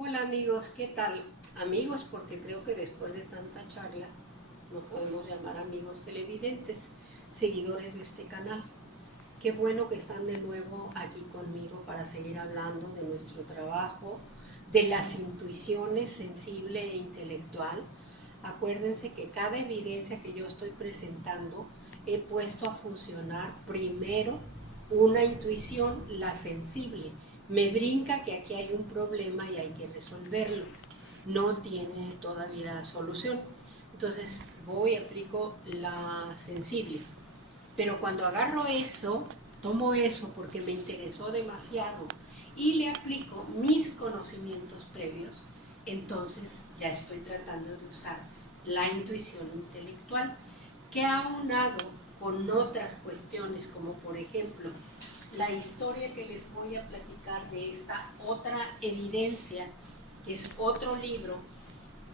Hola amigos, ¿qué tal? Amigos, porque creo que después de tanta charla nos podemos llamar amigos televidentes, seguidores de este canal. Qué bueno que están de nuevo aquí conmigo para seguir hablando de nuestro trabajo, de las intuiciones sensible e intelectual. Acuérdense que cada evidencia que yo estoy presentando he puesto a funcionar primero una intuición, la sensible. Me brinca que aquí hay un problema y hay que resolverlo. No tiene todavía solución. Entonces voy y aplico la sensible. Pero cuando agarro eso, tomo eso porque me interesó demasiado y le aplico mis conocimientos previos, entonces ya estoy tratando de usar la intuición intelectual, que aunado con otras cuestiones, como por ejemplo la historia que les voy a platicar de esta otra evidencia, que es otro libro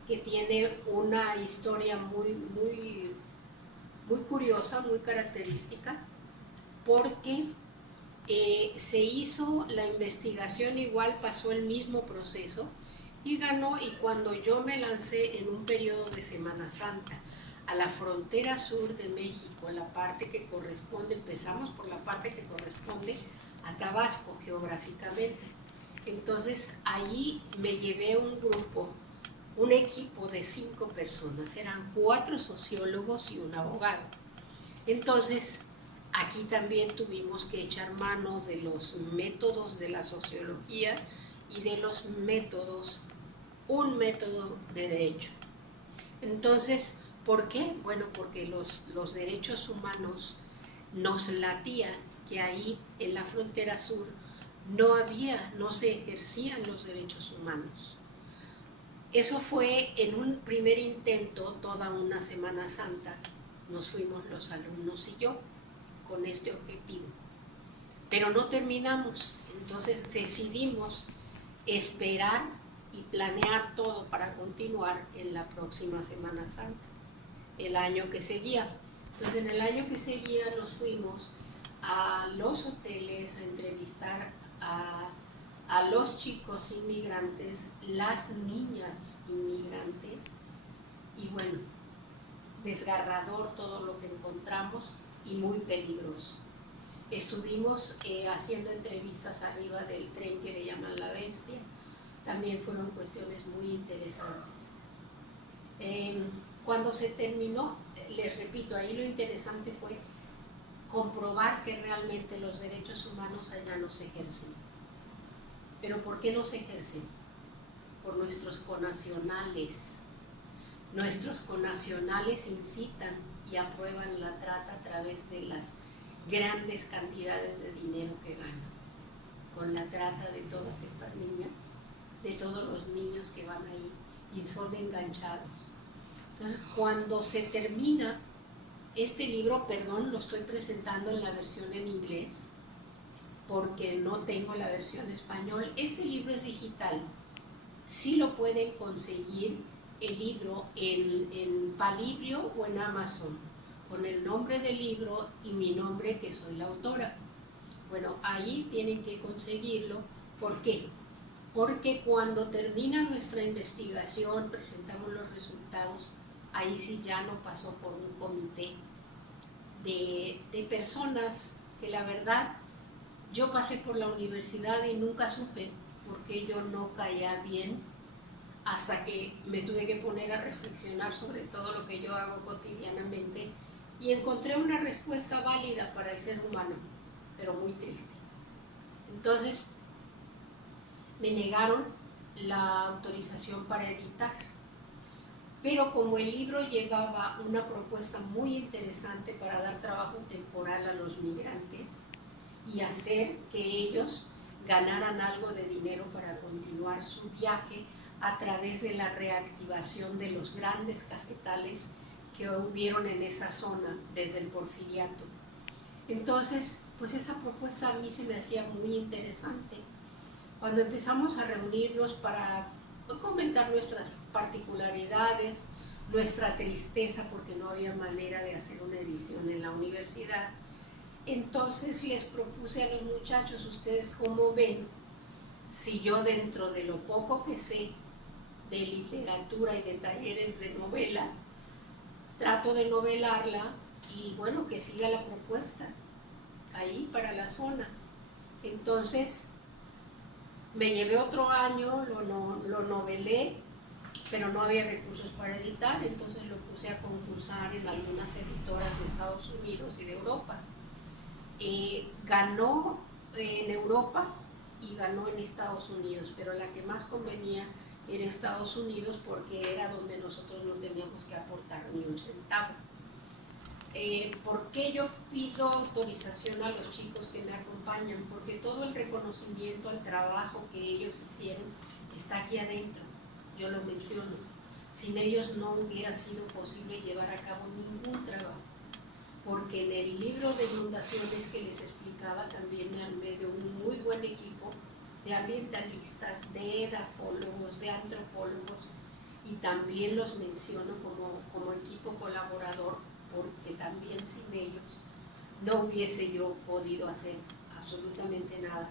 que tiene una historia muy curiosa, muy característica, porque se hizo la investigación, igual pasó el mismo proceso y ganó. Y cuando yo me lancé en un periodo de Semana Santa a la frontera sur de México, la parte que corresponde, empezamos por la parte que corresponde a Tabasco geográficamente. Entonces ahí me llevé un grupo, un equipo de 5 personas, eran 4 sociólogos y un abogado. Entonces, aquí también tuvimos que echar mano de los métodos de la sociología y de los métodos, un método de derecho. Entonces, ¿por qué? Bueno, porque los derechos humanos nos latían que ahí en la frontera sur no se ejercían los derechos humanos. Eso fue en un primer intento, toda una Semana Santa, nos fuimos los alumnos y yo con este objetivo. Pero no terminamos, entonces decidimos esperar y planear todo para continuar en la próxima Semana Santa, el año que seguía. Entonces en el año que seguía nos fuimos a los hoteles a entrevistar a los chicos inmigrantes, las niñas inmigrantes, y bueno, desgarrador todo lo que encontramos y muy peligroso. Estuvimos haciendo entrevistas arriba del tren que le llaman La Bestia, también fueron cuestiones muy interesantes. Cuando se terminó, les repito, ahí lo interesante fue comprobar que realmente los derechos humanos allá no se ejercen. ¿Pero por qué no se ejercen? Por nuestros connacionales. Nuestros connacionales incitan y aprueban la trata a través de las grandes cantidades de dinero que ganan, con la trata de todas estas niñas, de todos los niños que van ahí y son enganchados. Entonces, cuando se termina este libro, perdón, lo estoy presentando en la versión en inglés, porque no tengo la versión español. Este libro es digital, sí lo pueden conseguir el libro en Palibrio o en Amazon, con el nombre del libro y mi nombre, que soy la autora. Bueno, ahí tienen que conseguirlo. ¿Por qué? Porque cuando termina nuestra investigación, presentamos los resultados, ahí sí ya no pasó por un comité de personas que la verdad yo pasé por la universidad y nunca supe por qué yo no caía bien, hasta que me tuve que poner a reflexionar sobre todo lo que yo hago cotidianamente y encontré una respuesta válida para el ser humano, pero muy triste. Entonces me negaron la autorización para editar, pero como el libro llevaba una propuesta muy interesante para dar trabajo temporal a los migrantes y hacer que ellos ganaran algo de dinero para continuar su viaje a través de la reactivación de los grandes cafetales que hubieron en esa zona desde el Porfiriato. Entonces, pues esa propuesta a mí se me hacía muy interesante. Cuando empezamos a reunirnos para comentar nuestras particularidades, nuestra tristeza porque no había manera de hacer una edición en la universidad, entonces les propuse a los muchachos, ¿ustedes cómo ven si yo dentro de lo poco que sé de literatura y de talleres de novela, trato de novelarla y bueno, que siga la propuesta ahí para la zona. Entonces me llevé otro año, lo novelé, pero no había recursos para editar, entonces lo puse a concursar en algunas editoras de Estados Unidos y de Europa. Ganó en Europa y ganó en Estados Unidos, pero la que más convenía era Estados Unidos porque era donde nosotros no teníamos que aportar ni un centavo. ¿Por qué yo pido autorización a los chicos que me acompañan? Porque todo el reconocimiento al trabajo que ellos hicieron está aquí adentro, yo lo menciono. Sin ellos no hubiera sido posible llevar a cabo ningún trabajo, porque en el libro de inundaciones que les explicaba también me armé de un muy buen equipo de ambientalistas, de edafólogos, de antropólogos, y también los menciono como equipo colaborador, porque también sin ellos no hubiese yo podido hacer absolutamente nada,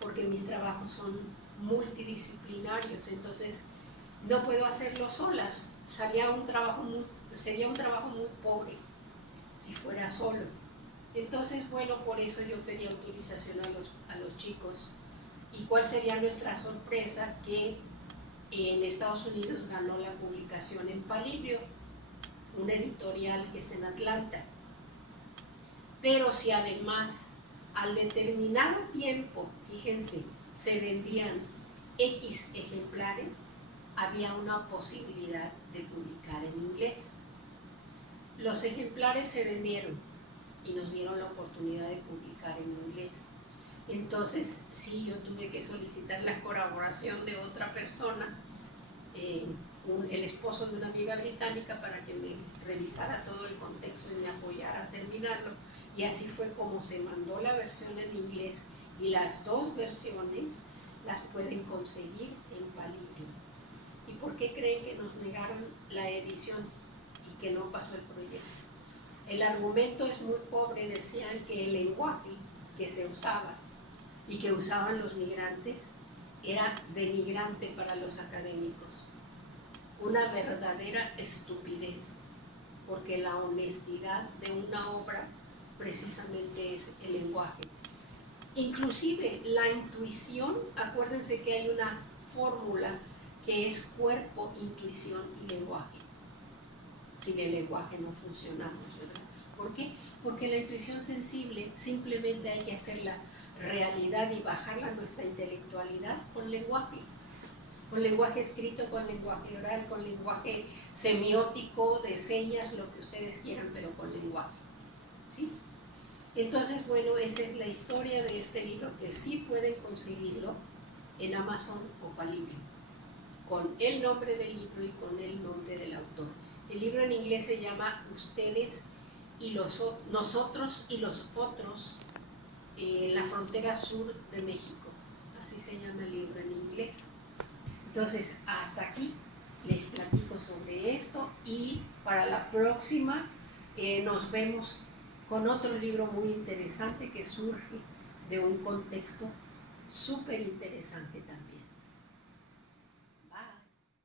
porque mis trabajos son multidisciplinarios, entonces no puedo hacerlo solas, sería un trabajo muy pobre si fuera solo. Entonces, bueno, por eso yo pedí autorización a los chicos. ¿Y cuál sería nuestra sorpresa? Que en Estados Unidos ganó la publicación en Palibrio, una editorial que está en Atlanta. Pero si además al determinado tiempo, fíjense, se vendían X ejemplares, había una posibilidad de publicar en inglés. Los ejemplares se vendieron y nos dieron la oportunidad de publicar en inglés. Entonces, sí, yo tuve que solicitar la colaboración de otra persona, el esposo de una amiga británica, para que me revisara todo el contexto y me apoyara a terminarlo. Y así fue como se mandó la versión en inglés, y las dos versiones las pueden conseguir en Palibrio. ¿Y por qué creen que nos negaron la edición y que no pasó el proyecto? El argumento es muy pobre. Decían que el lenguaje que se usaba y que usaban los migrantes era denigrante para los académicos. Una verdadera estupidez, porque la honestidad de una obra precisamente es el lenguaje. Inclusive la intuición, acuérdense que hay una fórmula que es cuerpo, intuición y lenguaje. Sin el lenguaje no funcionamos, ¿verdad? ¿Por qué? Porque la intuición sensible simplemente hay que hacerla realidad y bajarla a nuestra intelectualidad con lenguaje escrito, con lenguaje oral, con lenguaje semiótico, de señas, lo que ustedes quieran, pero con lenguaje, ¿sí? Entonces, bueno, esa es la historia de este libro, que sí pueden conseguirlo en Amazon o Palibrio, con el nombre del libro y con el nombre del autor. El libro en inglés se llama Ustedes y Nosotros y los Otros, en la frontera sur de México. Así se llama el libro en inglés. Entonces, hasta aquí les platico sobre esto, y para la próxima nos vemos con otro libro muy interesante que surge de un contexto súper interesante también.